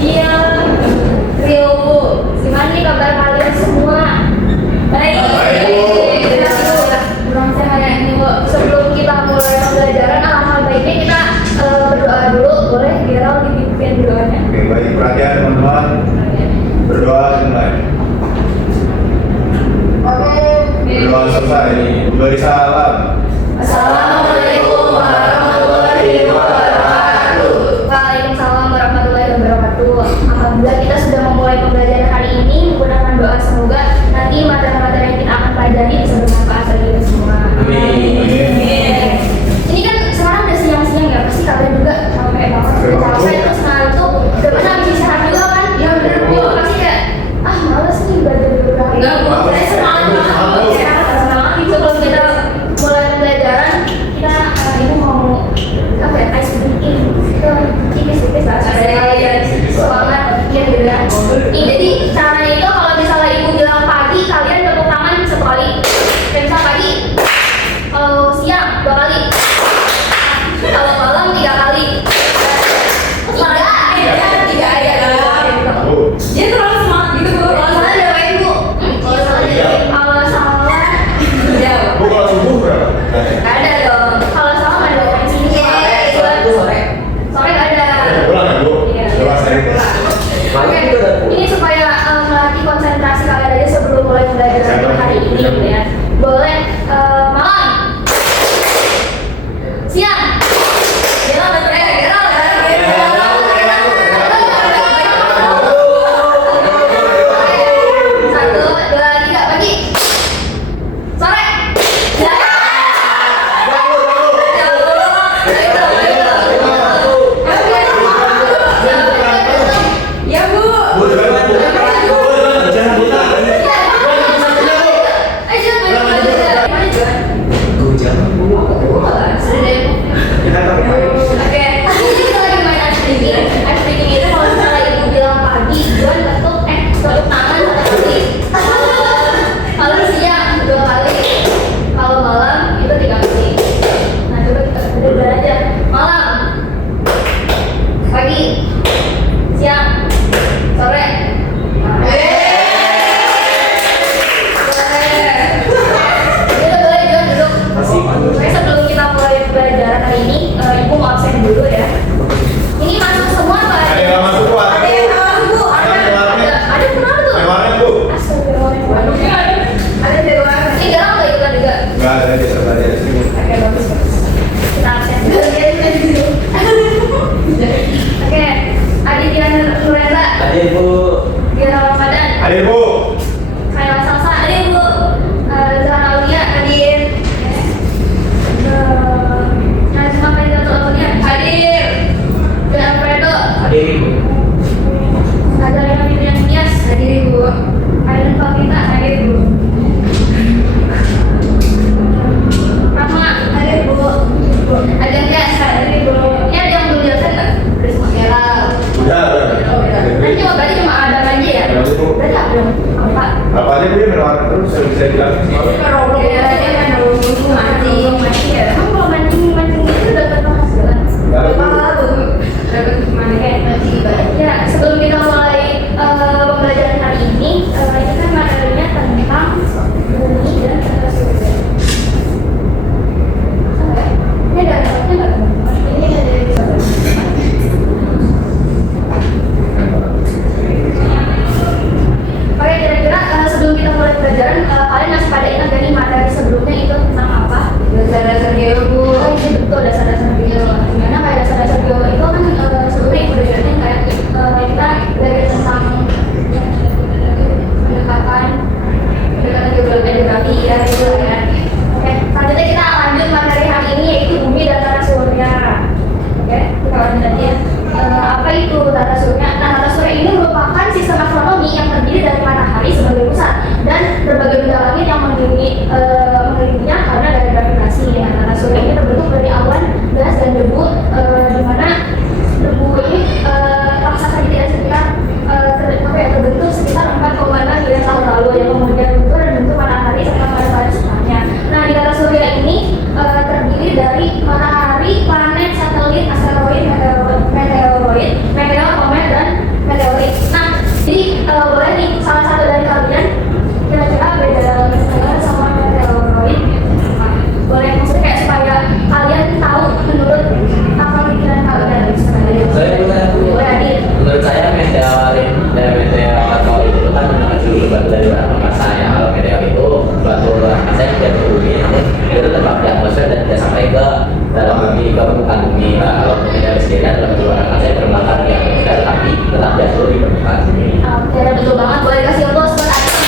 Iya. Rio Bu, gimana nih kabar kalian semua? Baik. Kurang sehat ya ini Bu. Sebelum kita mulai pembelajaran, alangkah baiknya kita berdoa dulu. Boleh Gerald dipimpin doanya? Oke, baik, perhatian teman-teman. Berdoa dimulai. Berdoa selesai. Beri salam. Assalamualaikum warahmatullahi wabarakatuh. Waalaikumsalam warahmatullahi wabarakatuh. Alhamdulillah kita sudah memulai pembelajaran hari ini menggunakan doa, semoga nanti materi-materi yang kita akan pelajari bisa bermanfaat bagi kita semua. Amin. Ini kan sekarang udah siang-siang ya, pasti kalian juga capek banget. Capek terus ngantuk. Udah pernah habis istirahat juga kan? Ya bener Bu. Pasti kayak males nih belajar beberapa hari. Enggak, Bu. Saya semangat banget. Sebelum kita mulai pembelajaran, kita ibu mau apa ya, ice breaking itu tipis-tipis lah supaya kalian semangat ya gitu ya. Jadi caranya itu kalau misalnya ibu bilang pagi, kalian tepuk tangan satu kali. Kayak misal pagi, kalau siang 2 kali, kalau malam 3 kali. Tiga aja. Dia terlalu semangat gitu Bu. Kalau salah doain Bu. Kalau salah jawab. Bu, kalau subuh berapa? Ada dong. Kalau salah nggak ada orang sini. Sore. Sore nggak ada. Pulang ya Bu? Iya. Coba saya. Oke. Ini supaya melatih konsentrasi kalian aja sebelum mulai pembelajaran hari ini gitu ya. Boleh malam, siang. Satu, dua, tiga, pagi. Sore. Ya Bu. Oke, ini kita lagi main ice breaking. Ice breaking itu kalau misalnya ibu bilang pagi, Juan tepuk tangan 1 kali. Kalau siang 2 kali. Kalau malam itu 3 kali. Nah coba kita belajar aja. Malam, pagi, siang, sore. Boleh Juan duduk. Oke, sebelum kita mulai pembelajaran hari ini, ibu mau absen dulu ya. Ini masuk semua apa? Ada yang nggak masuk Bu? Ada yang salah Bu. Ada yang warnanya? Ada kenapa tuh? Yang warnanya Bu? Astagfirullahaladzim. Ada di luar. Ini galau nggak ikutan juga? Nggak ada di sebelah di sini. Oke, bagus. Kita absen dulu. Oke, Aditya Nurenda, Hadir Bu. Gira Ramadan, Hadir Bu. Kayla Salsa, hadir Bu. Zahra Aulia, hadir. Nazma Faizatul Aulia, hadir. Dan Alfredo, Hadir Bu. Azalina Fitrian Nias, hadir Bu. Aileen Pavita, hadir Bu. Rahma, hadir Bu. Ajeng Gas, hadir Bu. Ini ada yang belum jelasin nggak? Udah semua Gerald. Udah. Nanti cuma berarti cuma ada aja ya? Berarti, Bu. Berarti apa dong? Apa? Apa aja Bu dia minum air terus bisa bilang. Gerald aja kan mancing. Mancing ya? Emang kalau mancing itu dapat penghasilan? Nggak ada, Bu. Dapat gimana kayak mancing ibadah. Ya, sebelum kita mulai pembelajaran hari ini kan materinya tentang bumi dan tata surya. Ini ada alatnya nggak? Ini ada di sana. Oke, kira-kira sebelum kita mulai pelajaran, kalian masih pada ingat gak nih materi sebelumnya itu tentang apa? Dasar-dasar geologi. nih salah satu dari kalian kira-kira beda meteor sama meteoroid? Boleh maksudnya kayak supaya kalian tahu menurut apa pikiran kalian sebenarnya. Saya Boleh Adit. menurut saya meteor itu kan menuju batu dari luar angkasa ya. Kalau meteor itu batu luar angkasa yang tidak ke bumi, namun itu tetap di atmosfer dan tidak sampai ke dalam bumi, ke permukaan bumi. Nah, kalau meteor sendiri adalah batu luar angkasa yang terbakar di atmosfer tapi tetap jatuh di permukaan bumi. Oke, betul banget. Boleh kasih aplaus buat Adit.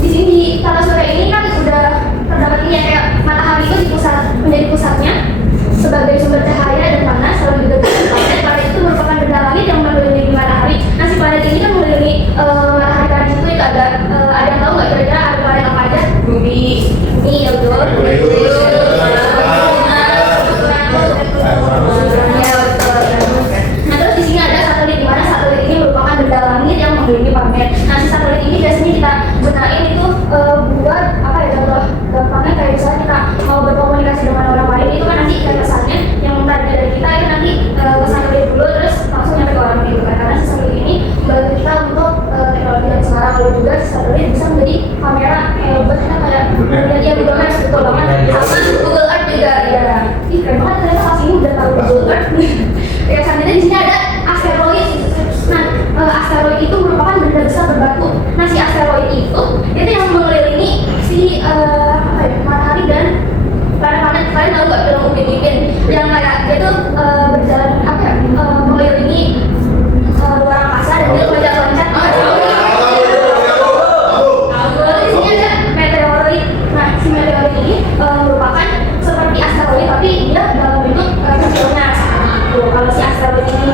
Di sini di tata surya ini kan udah terdapat ini ya, kayak matahari itu menjadi pusatnya sebagai sumber cahaya dan panas, lalu juga planet. Planet itu merupakan benda langit yang mengelilingi matahari. Nah, si planet ini kan mengelilingi matahari tadi itu ada yang tahu nggak kira-kira ada planet apa aja? Bumi. Bumi ya betul. Ya betul. Nah, terus di sini ada satelit, di mana satelit ini merupakan benda langit yang mengelilingi planet. Nah, si satelit ini biasanya kita gunain itu buat apa ya, contoh gampangnya kayak misalnya kita mau berkomunikasi dengan orang lain itu kan nanti kayak pesannya yang tadinya dari kita itu nanti ke satelit dulu terus langsung nyampe ke orang itu kan, karena si satelit ini membantu kita untuk teknologi yang sekarang. Lalu juga si satelit bisa menjadi kamera buat kita kayak melihat ya Google Maps, betul banget, sama Google Earth juga ya. Ih keren banget ternyata kelas ini udah tahu Google Earth. Ya selanjutnya di sini ada asteroid. Nah, asteroid itu merupakan benda besar berbatu. Nah, si asteroid itu yang mengelilingi si apa ya, matahari dan planet-planet. Kalian tahu nggak film Upin Ipin yang kayak dia tuh berjalan apa ya, mengelilingi luar angkasa dan dia loncat-loncat. Lalu di sini ada meteoroid. Nah, si meteoroid ini merupakan seperti asteroid tapi dia dalam bentuk kecilnya. Tuh, kalau si asteroid ini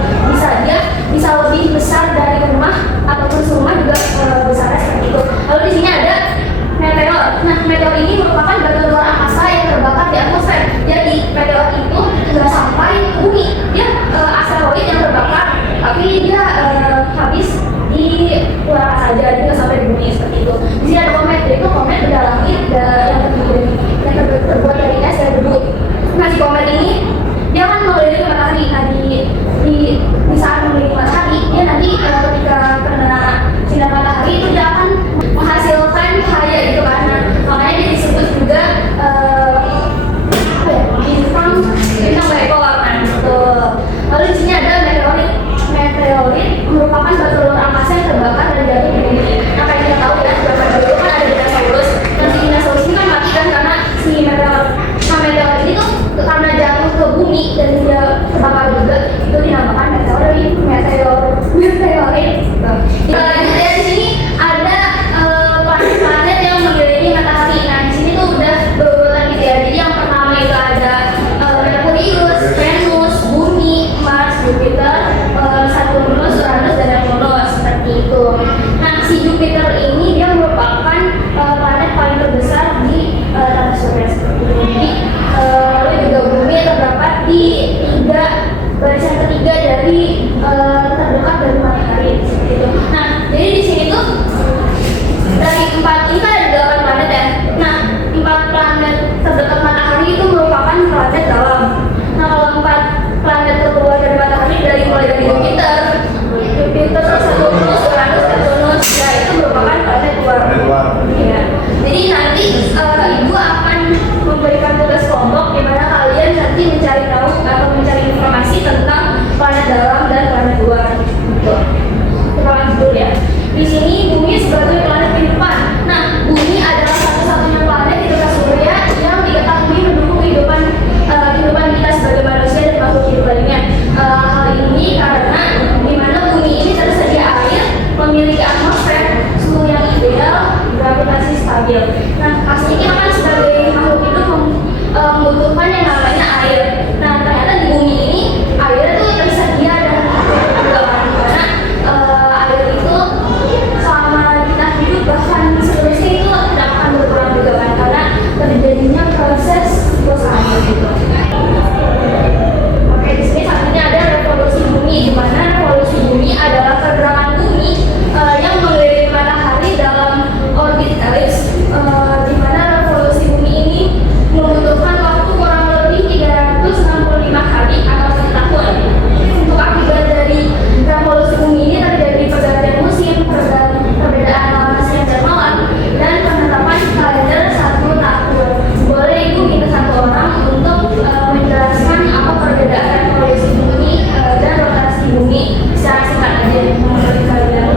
Secara singkat aja menurut kalian.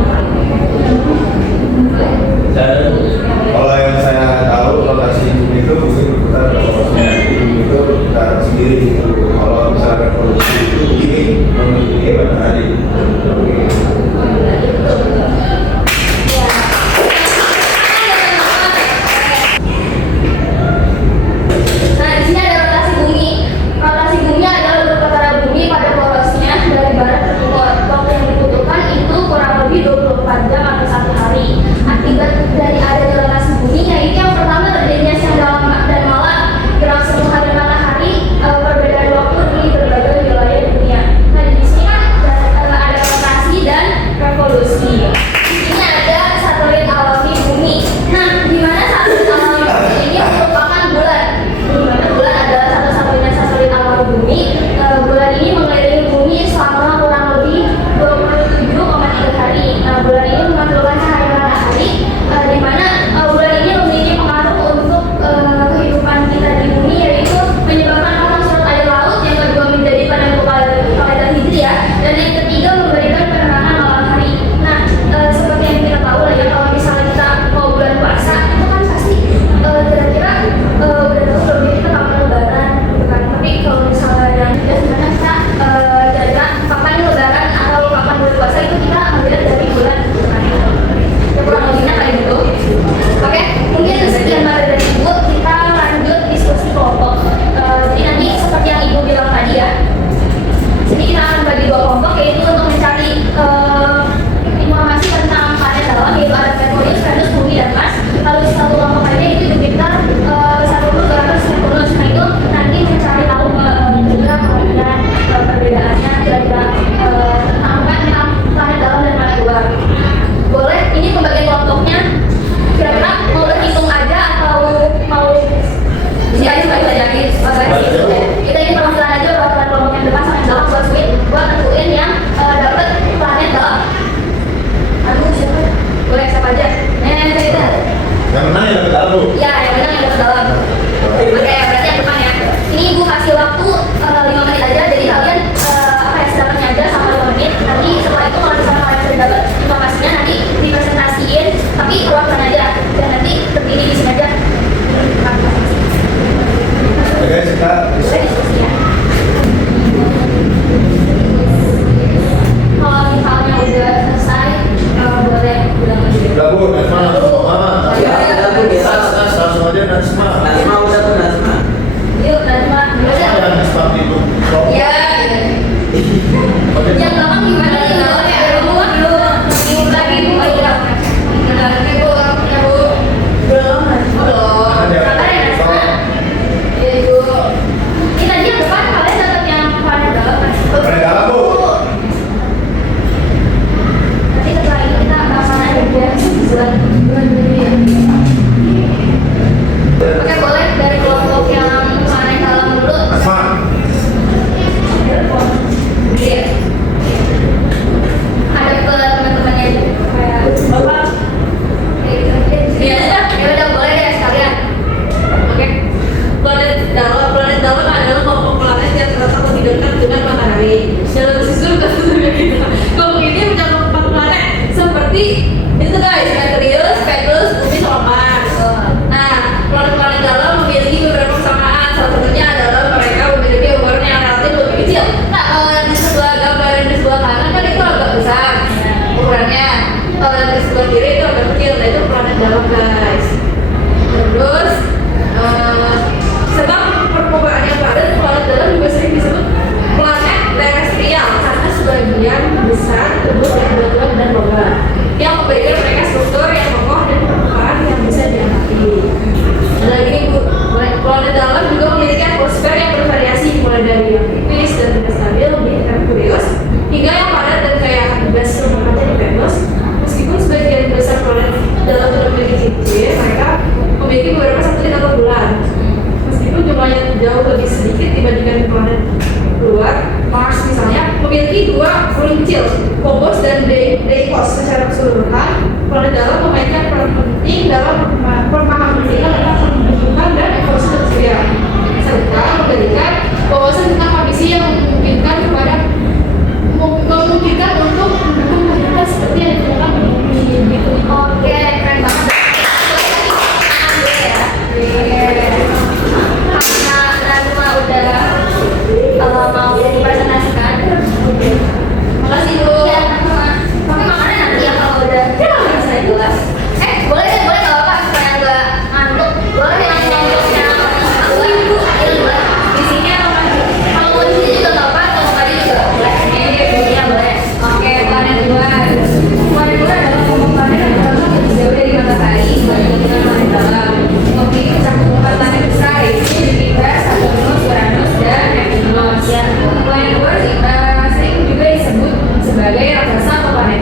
Kalau yang saya tahu rotasi bumi itu mungkin berputar ke polosnya, bumi itu berputar sendiri gitu. Kalau misalnya revolusi itu begini, mengelilingi matahari. Nah, di sini ada rotasi bumi. Rotasi bumi adalah berputar bumi pada porosnya dari barat ke timur. Waktu yang dibutuhkan itu kurang lebih 24 jam atau 1 hari. Akibat dari adanya rotasi bumi, yaitu yang pertama terjadinya siang dan malam, gerak hari matahari, perbedaan waktu di berbagai wilayah dunia. Nah, di sini kan ada rotasi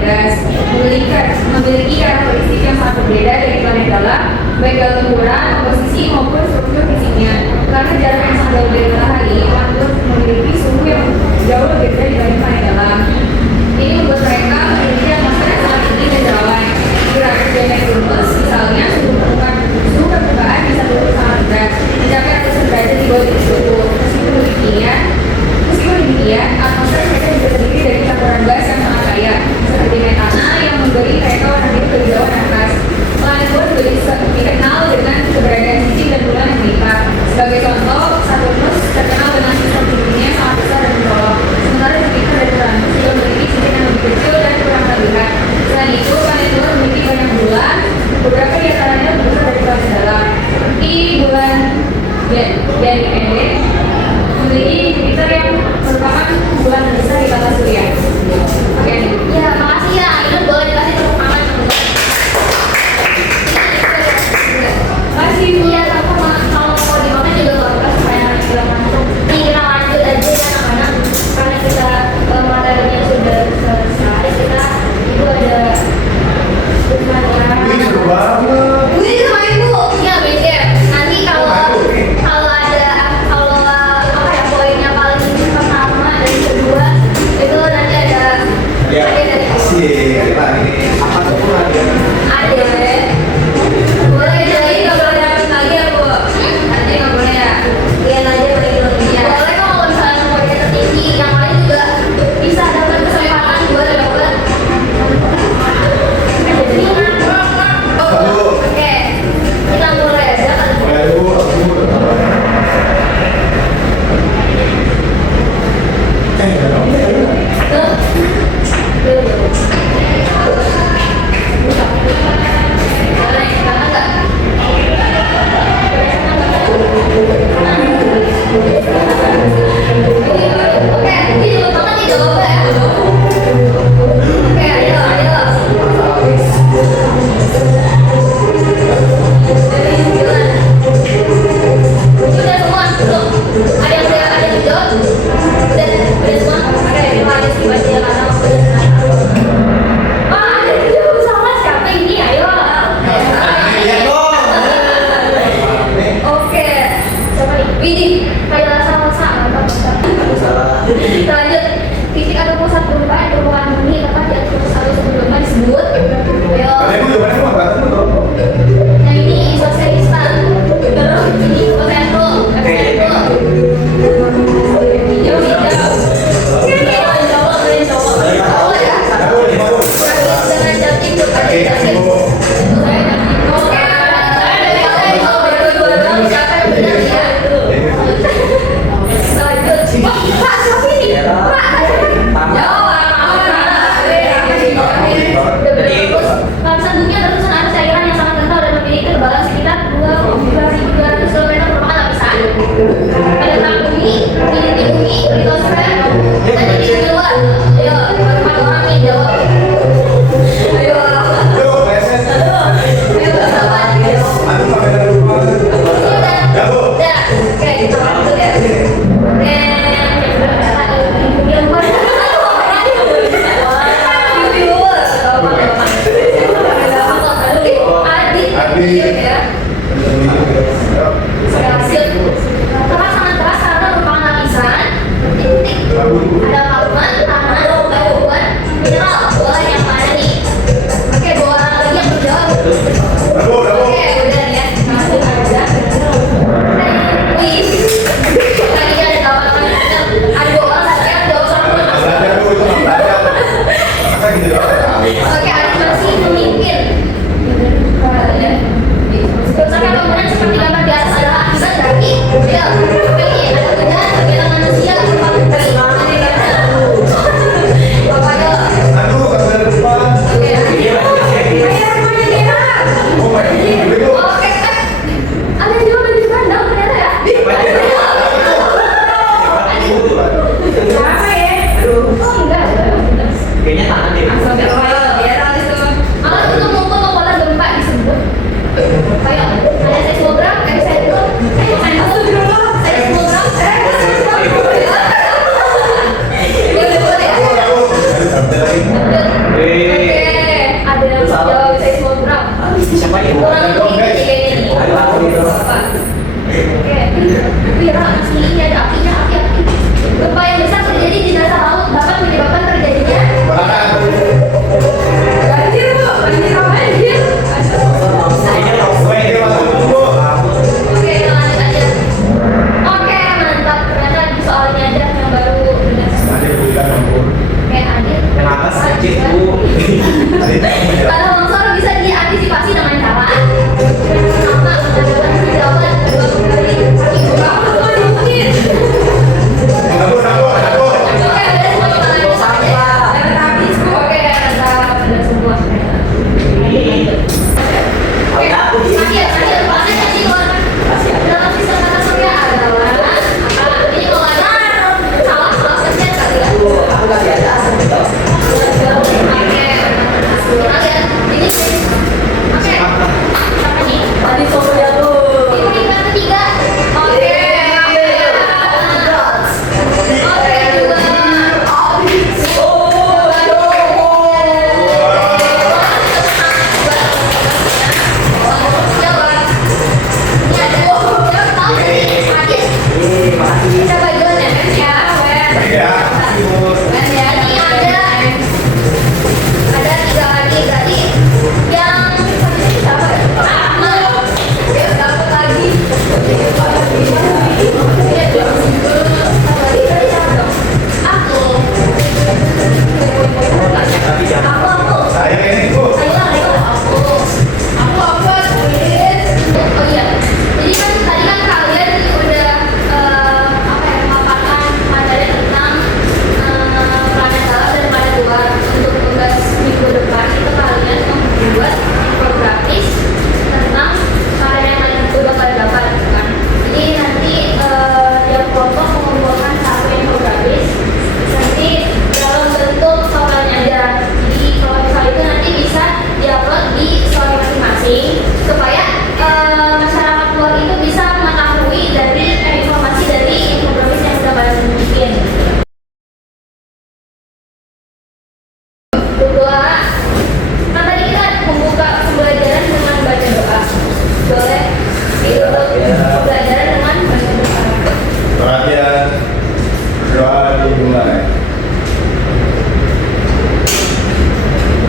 gas. Memiliki karakteristik yang sangat berbeda dari planet dalam, baik dalam ukuran, komposisi maupun struktur fisiknya. Karena jarak yang sangat jauh dari matahari, planet memiliki suhu yang jauh lebih rendah dibanding planet dalam. Ini membuat mereka memiliki atmosfer yang sangat tinggi dan rawan. Gravasi Neptunus, misalnya, suhu permukaan bisa turun sangat rendah, mencapai ratusan derajat di bawah titik suhu. Meskipun demikian, atmosfer mereka juga terdiri dari campuran gas yang sangat kaya, seperti metana yang memberi mereka warna biru kehijauan atas. Planet Bor juga dikenal dengan keberadaan cincin dan bulan yang melipat. Sebagai contoh, Saturnus terkenal dengan sistem cincin yang sangat besar dan mencolok. Sementara Jupiter dan Uranus juga memiliki cincin yang lebih kecil dan kurang terlihat. Selain itu, planet Bor memiliki banyak bulan, beberapa di antaranya lebih besar dari planet dalam. Seperti bulan Ganymede memiliki Jupiter yang merupakan bulan terbesar di tata surya. Oke. Ya, makasih ya. Ini boleh dikasih tepuk tangan. Makasih. Iya, sama. Kalau mau dimakan juga nggak apa-apa supaya nanti bilang langsung. Nih, kita lanjut aja ya anak-anak. Karena kita materinya sudah selesai, kita itu ada Wih, seru banget. Wih, sama ibu. Iya, beda. Nanti kalau ada apa ya poinnya paling pertama dan kedua itu nanti ada Ya, dari sih, kita ini apa tuh ada? ada. Boleh jadi nggak boleh dapat lagi ya bu? Nanti nggak boleh ya? Iya aja boleh dulu. Ya boleh kok kalau misalnya poinnya tertinggi, yang lain juga bisa dapat kesempatan buat dapat. Oke, kita mulai aja kan. Baru aku lanjut, fisik atau pusat gempa yang permukaan bumi tepat di atas satu sumber gempa disebut. Ayo. Yang ini isosferistan. Terus ini epicentrum. Hijau. Jawab ya. Dengan jam tidur ada jam. Oke. Siapa yang benar ya? Lanjut. Pak, siapa ini? Pak. Jawab. Lapisan bumi ada lapisan air cairan yang sangat kental dan memiliki ketebalan sekitar 2.200 km merupakan lapisan. Pada tahap bumi, inti bumi, litosfer, dan inti luar. Ayo, empat orang nih jawab. Ayo. Ayo bersama. Udah. Oke, kita lanjut ya. Keras sangat keras karena merupakan lapisan titik. Ada magma, tanah, batuan, mineral. Boleh yang mana nih? Oke, 2 orang lagi yang menjawab. Oke, udah ya. Masuk aja. Wih, tadi ada 8 orang. Ada 2 orang saja yang jawab sama. Oke, animasi pemimpin. Kerusakan bangunan seperti gambar di atas adalah akibat dari ya, ini ada benda terbilang manusia berupa dari bapaknya. Oke, ada juga baju kandang ternyata ya. Apa ya? Oh enggak. Kayaknya tangan deh. Alat untuk mengukur kekuatan gempa disebut kayak ada seismogram, epicentrum, seismogram,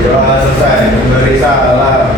Doa selesai. Memberi salam.